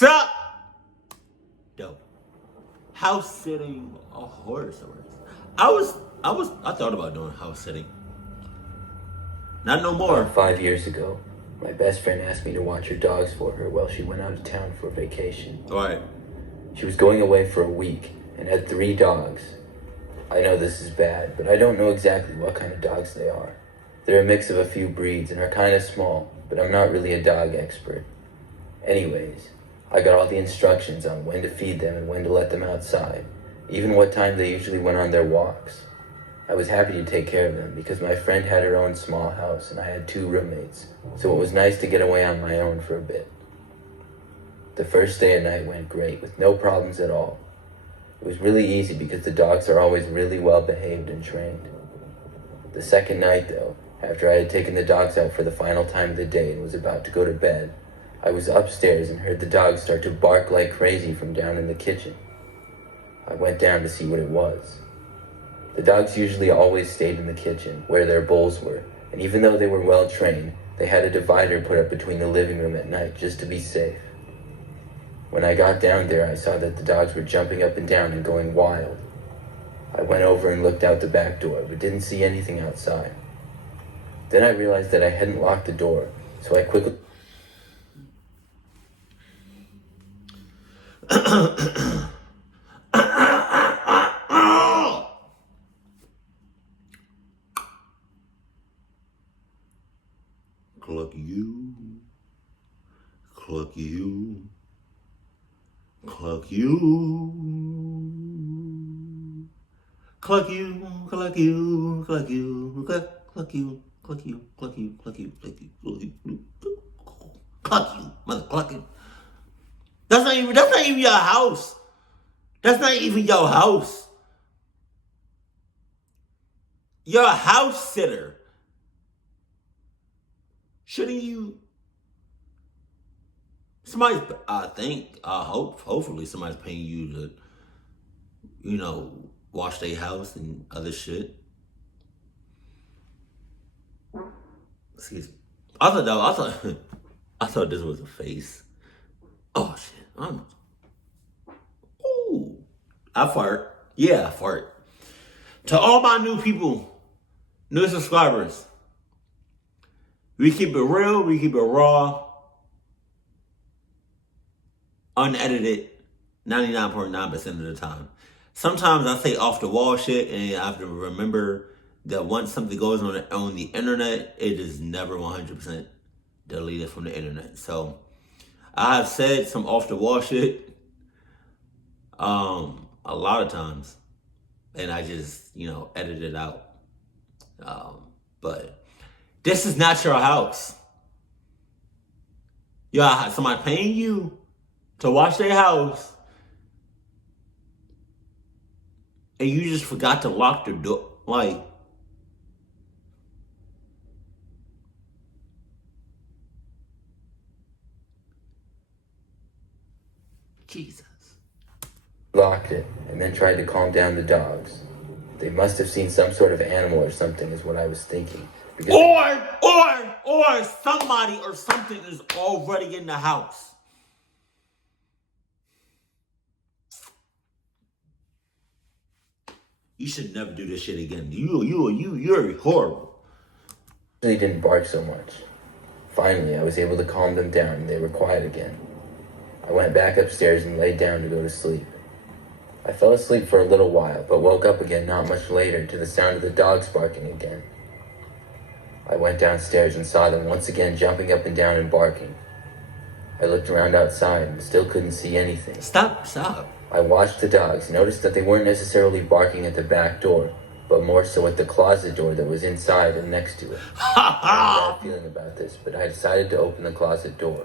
Sup? Dope. House sitting a horror stories. I thought about doing house sitting. Not no more. About 5 years ago, my best friend asked me to watch her dogs for her while she went out of town for vacation. Alright. She was going away for a week and had 3 dogs. I know this is bad, but I don't know exactly what kind of dogs they are. They're a mix of a few breeds and are kind of small, but I'm not really a dog expert. Anyways, I got all the instructions on when to feed them and when to let them outside, even what time they usually went on their walks. I was happy to take care of them because my friend had her own small house and I had 2 roommates, so it was nice to get away on my own for a bit. The first day and night went great with no problems at all. It was really easy because the dogs are always really well behaved and trained. The second night though, after I had taken the dogs out for the final time of the day and was about to go to bed, I was upstairs and heard the dogs start to bark like crazy from down in the kitchen. I went down to see what it was. The dogs usually always stayed in the kitchen, where their bowls were, and even though they were well trained, they had a divider put up between the living room at night just to be safe. When I got down there, I saw that the dogs were jumping up and down and going wild. I went over and looked out the back door, but didn't see anything outside. Then I realized that I hadn't locked the door, so I quickly... Cluck you. Cluck you. Cluck you. Cluck you. Cluck you. Cluck you. Cluck you. Cluck you. Cluck you. Cluck you. Cluck you. Cluck you. Cluck you. Mother clucking. That's not even your house. That's not even your house. You're a house sitter. Shouldn't you? Somebody's, hopefully somebody's paying you to, wash their house and other shit. Excuse me. I thought this was a face. Oh shit. Ooh. I fart. Yeah, I fart. To all my new people, new subscribers, we keep it real, we keep it raw, unedited, 99.9% of the time. Sometimes I say off the wall shit and I have to remember that once something goes on the internet, it is never 100% deleted from the internet. So I have said some off the wall shit a lot of times and I just, edit it out. But this is not your house. Somebody paying you to wash their house and you just forgot to lock the door. Like, Jesus. Locked it, and then tried to calm down the dogs. They must have seen some sort of animal or something is what I was thinking. Because Or somebody or something is already in the house. You should never do this shit again. You're horrible. they didn't bark so much. Finally, I was able to calm them down and they were quiet again. I went back upstairs and laid down to go to sleep. I fell asleep for a little while, but woke up again not much later to the sound of the dogs barking again. I went downstairs and saw them once again jumping up and down and barking. I looked around outside and still couldn't see anything. Stop. I watched the dogs, noticed that they weren't necessarily barking at the back door, but more so at the closet door that was inside and next to it. I had a bad feeling about this, but I decided to open the closet door.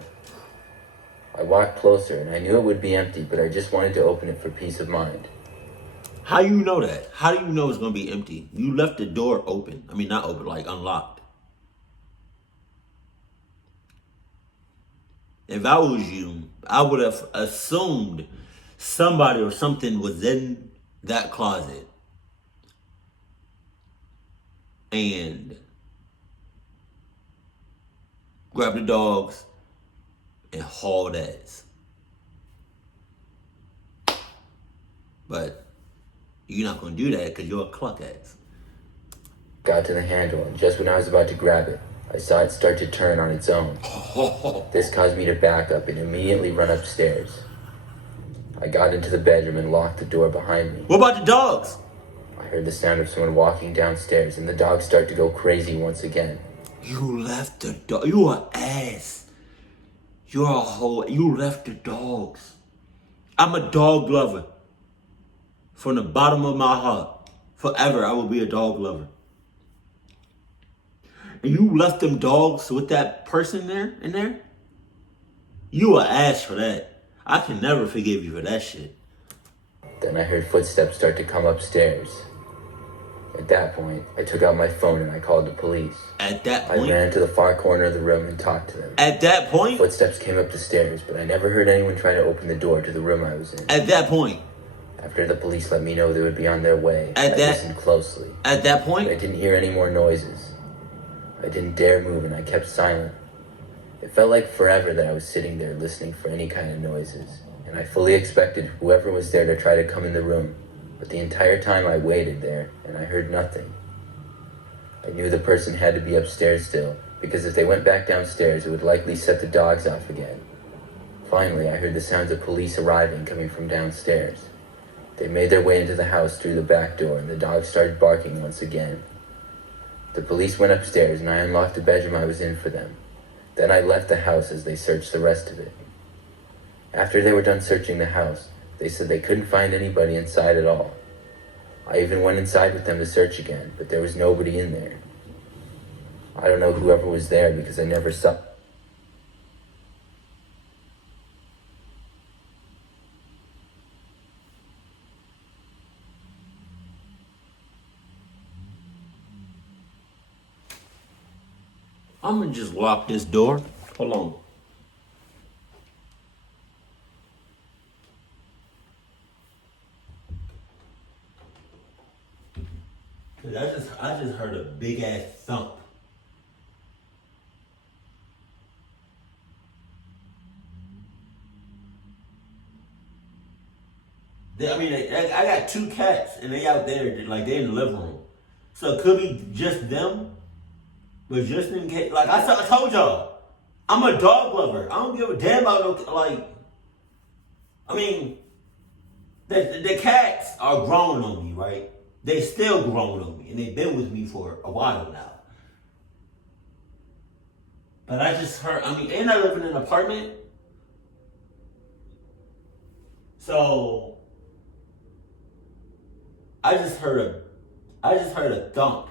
I walked closer and I knew it would be empty, but I just wanted to open it for peace of mind. How do you know that? How do you know it's going to be empty? You left the door open. I mean, not open, like unlocked. If I was you, I would have assumed somebody or something was in that closet and grabbed the dogs and hauled ass. But you're not going to do that because you're a cluck ass. Got to the handle, and just when I was about to grab it, I saw it start to turn on its own. This caused me to back up and immediately run upstairs. I got into the bedroom and locked the door behind me. What about the dogs? I heard the sound of someone walking downstairs, and the dogs start to go crazy once again. You left the dog. You an ass. You're a whole. You left the dogs. I'm a dog lover. From the bottom of my heart. Forever, I will be a dog lover. And you left them dogs with that person in there? You an ass for that. I can never forgive you for that shit. Then I heard footsteps start to come upstairs. At that point, I took out my phone and I called the police. At that I point? ran to the far corner of the room and talked to them. At that point? Footsteps came up the stairs, but I never heard anyone try to open the door to the room I was in. At that point? After the police let me know they would be on their way, I listened closely. At that point? But I didn't hear any more noises. I didn't dare move and I kept silent. It felt like forever that I was sitting there listening for any kind of noises, and I fully expected whoever was there to try to come in the room, but the entire time I waited there and I heard nothing. I knew the person had to be upstairs still, because if they went back downstairs it would likely set the dogs off again. Finally, I heard the sounds of police arriving coming from downstairs. They made their way into the house through the back door and the dogs started barking once again. The police went upstairs and I unlocked the bedroom I was in for them. Then I left the house as they searched the rest of it. After they were done searching the house, they said they couldn't find anybody inside at all. I even went inside with them to search again, but there was nobody in there. I don't know whoever was there because I never saw. I'm gonna just lock this door. Hold on. I just heard a big ass thump. I got two cats and they out there, like they in the living room. So it could be just them. But just in case, like I told y'all, I'm a dog lover. I don't give a damn about no, like, I mean, the cats are growing on me, right? They still growing on me, and they've been with me for a while now. But I just heard, and I live in an apartment. So, I just heard a thump.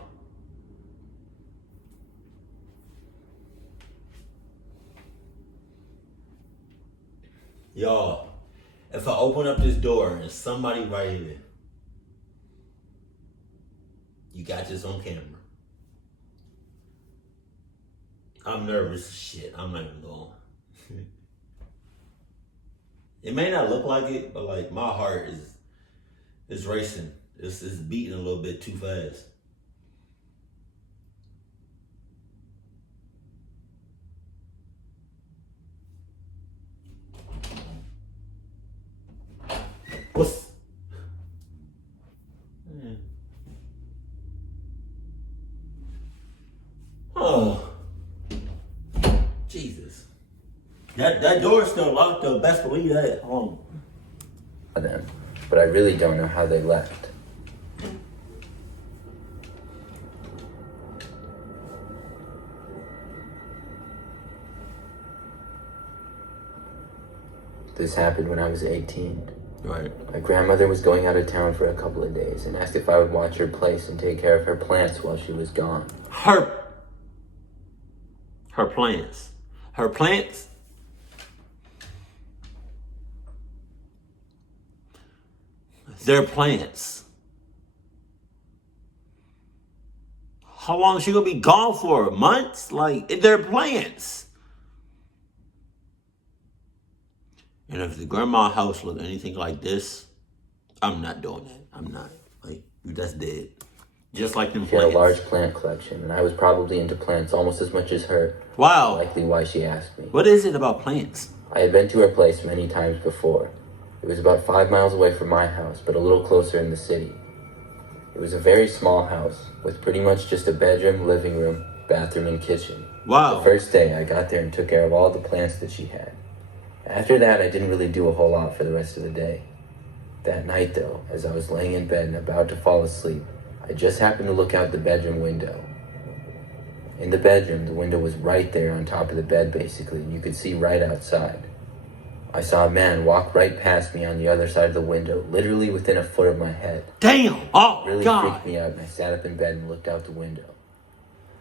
Y'all, if I open up this door and there's somebody right here, you got this on camera. I'm nervous as shit. I'm not even going. It may not look like it, but like my heart is racing. It's beating a little bit too fast. What's... Oh. Jesus. That door's still locked though. Best believe that. Hold on. Them, but I really don't know how they left. This happened when I was 18. Right. My grandmother was going out of town for a couple of days and asked if I would watch her place and take care of her plants while she was gone. Her plants. Her plants? They're plants. How long is she gonna be gone for? Months? Like, they're plants. And if the grandma house looked anything like this, I'm not doing that. I'm not. Like, that's dead. Just like them plants. She had a large plant collection, and I was probably into plants almost as much as her. Wow. Likely why she asked me. What is it about plants? I had been to her place many times before, It was about 5 miles away from my house, but a little closer in the city. It was a very small house, with pretty much just a bedroom, living room, bathroom, and kitchen. Wow. The first day, I got there and took care of all the plants that she had. After that, I didn't really do a whole lot for the rest of the day. That night, though, as I was laying in bed and about to fall asleep, I just happened to look out the bedroom window. In the bedroom, the window was right there on top of the bed, basically, and you could see right outside. I saw a man walk right past me on the other side of the window, literally within a foot of my head. Damn! Oh, It really God. freaked me out, and I sat up in bed and looked out the window.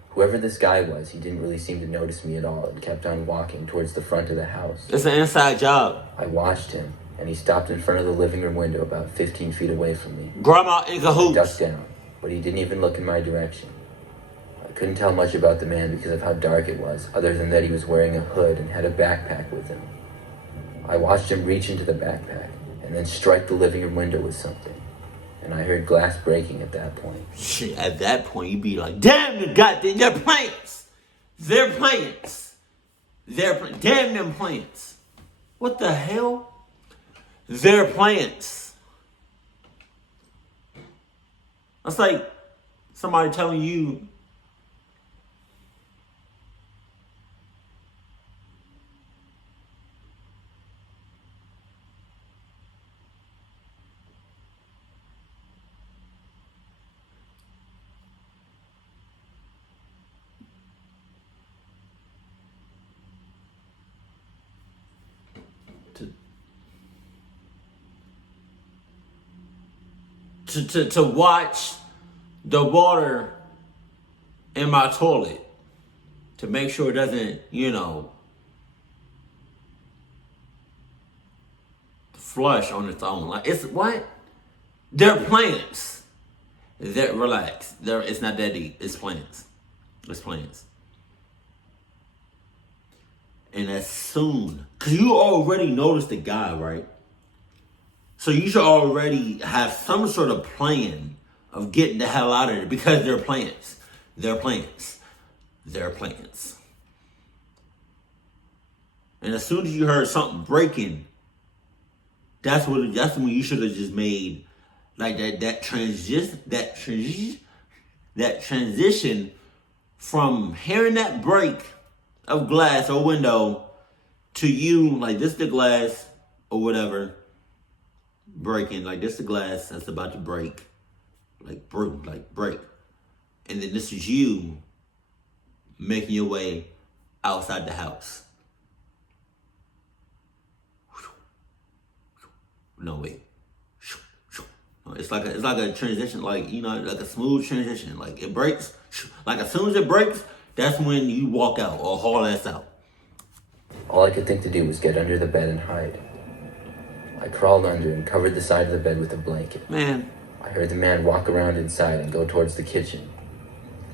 Whoever this guy was, he didn't really seem to notice me at all and kept on walking towards the front of the house. It's an inside job. I watched him, and he stopped in front of the living room window about 15 feet away from me. Grandma in I cahoots. ducked down, but he didn't even look in my direction. I couldn't tell much about the man because of how dark it was, other than that he was wearing a hood and had a backpack with him. I watched him reach into the backpack and then strike the living room window with something, and I heard glass breaking at that point. Shit, at that point, you'd be like, damn the goddamn, they're plants. They're plants. Damn them plants. What the hell? They're plants. That's like somebody telling you, to watch the water in my toilet to make sure it doesn't, flush on its own. Like, it's what? They're plants. Relax. It's not that deep. It's plants. It's plants. And as soon, because you already noticed the guy, right? So you should already have some sort of plan of getting the hell out of there because they're plants. They're plants. They're plants. And as soon as you heard something breaking, that's when you should have just made like that transition from hearing that break of glass or window to you like this the glass or whatever breaking, like this the glass that's about to break, like break, and then this is you making your way outside the house. No wait, it's like a transition, like like a smooth transition. Like it breaks, like as soon as it breaks, that's when you walk out or haul ass out. All I could think to do was get under the bed and hide. I crawled under and covered the side of the bed with a blanket. Man. I heard the man walk around inside and go towards the kitchen.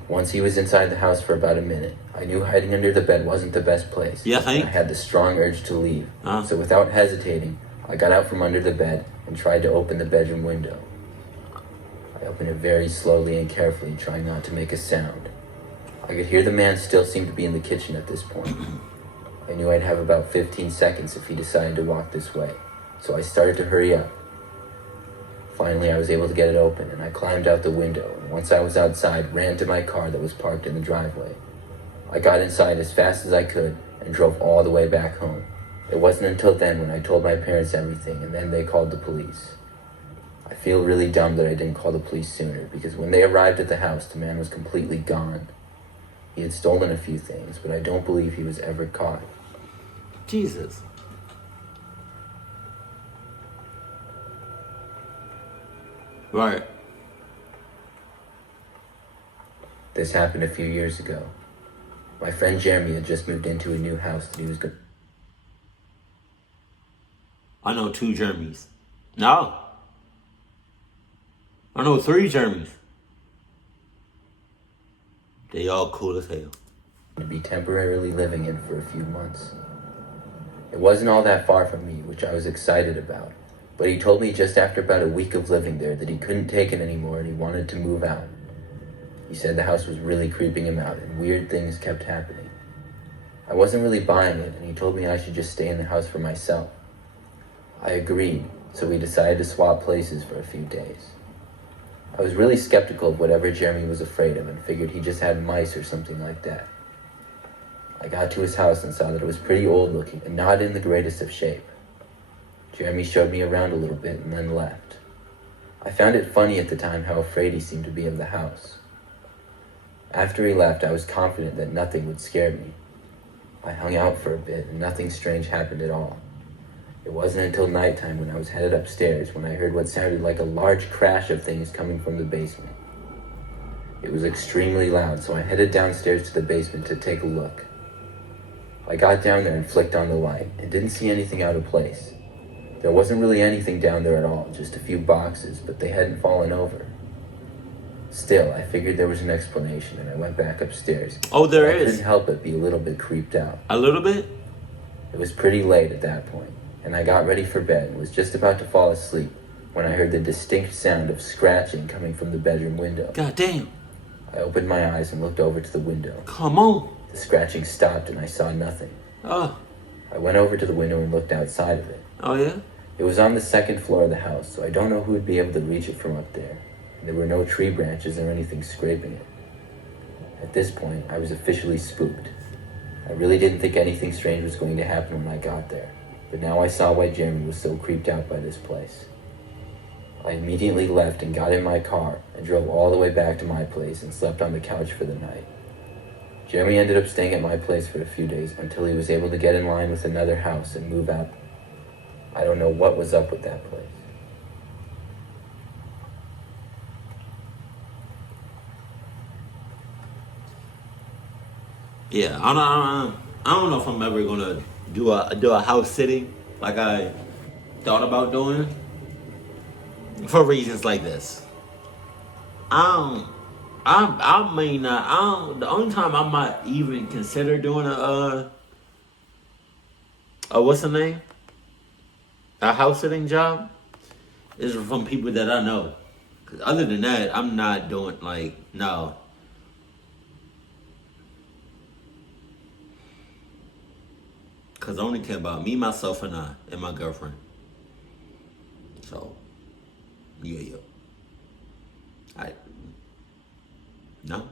Once he was inside the house for about a minute, I knew hiding under the bed wasn't the best place. Yeah, I had the strong urge to leave. So without hesitating, I got out from under the bed and tried to open the bedroom window. I opened it very slowly and carefully, trying not to make a sound. I could hear the man still seemed to be in the kitchen at this point. I knew I'd have about 15 seconds if he decided to walk this way, so I started to hurry up. Finally, I was able to get it open, and I climbed out the window, and once I was outside, ran to my car that was parked in the driveway. I got inside as fast as I could and drove all the way back home. It wasn't until then when I told my parents everything, and then they called the police. I feel really dumb that I didn't call the police sooner, because when they arrived at the house, the man was completely gone. He had stolen a few things, but I don't believe he was ever caught. Jesus. Right. This happened a few years ago. My friend Jeremy had just moved into a new house that he was going. I know 2 Jeremys. No. I know 3 Jeremys. They all cool as hell. To be temporarily living in for a few months. It wasn't all that far from me, which I was excited about, but he told me just after about a week of living there that he couldn't take it anymore and he wanted to move out. He said the house was really creeping him out and weird things kept happening. I wasn't really buying it, and he told me I should just stay in the house for myself. I agreed, so we decided to swap places for a few days. I was really skeptical of whatever Jeremy was afraid of and figured he just had mice or something like that. I got to his house and saw that it was pretty old looking and not in the greatest of shape. Jeremy showed me around a little bit and then left. I found it funny at the time how afraid he seemed to be of the house. After he left, I was confident that nothing would scare me. I hung out for a bit and nothing strange happened at all. It wasn't until nighttime when I was headed upstairs when I heard what sounded like a large crash of things coming from the basement. It was extremely loud, so I headed downstairs to the basement to take a look. I got down there and flicked on the light and didn't see anything out of place. There wasn't really anything down there at all, just a few boxes, but they hadn't fallen over. Still, I figured there was an explanation and I went back upstairs. Oh, there I is. couldn't help but be a little bit creeped out. A little bit? It was pretty late at that point, and I got ready for bed and was just about to fall asleep when I heard the distinct sound of scratching coming from the bedroom window. God damn. I opened my eyes and looked over to the window. Come on. The scratching stopped and I saw nothing. Oh. I went over to the window and looked outside of it. Oh, yeah? It was on the second floor of the house, so I don't know who would be able to reach it from up there. And there were no tree branches or anything scraping it. At this point, I was officially spooked. I really didn't think anything strange was going to happen when I got there, but now I saw why Jeremy was so creeped out by this place. I immediately left and got in my car and drove all the way back to my place and slept on the couch for the night. Jeremy ended up staying at my place for a few days until he was able to get in line with another house and move out. I don't know what was up with that place. Yeah, I don't know if I'm ever gonna do a house sitting like I thought about doing for reasons like this. I may not. The only time I might even consider doing a what's the name? A house sitting job is from people that I know. 'Cause other than that, I'm not doing no. Cause I only care about me, myself, and my girlfriend. So, yeah. No.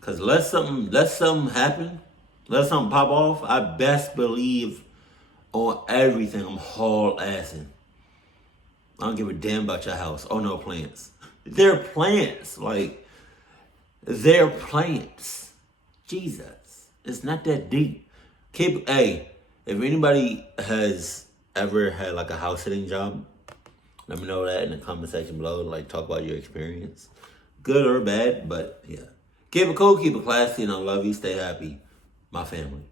Cause let something happen, let something pop off. I best believe on everything I'm haul assing. I don't give a damn about your house. Oh no, plants. They're plants. They're plants. Jesus. It's not that deep. Hey, if anybody has ever had a house sitting job, let me know that in the comment section below. Talk about your experience. Good or bad, but yeah. Keep it cool, keep it classy, and I love you. Stay happy. My family.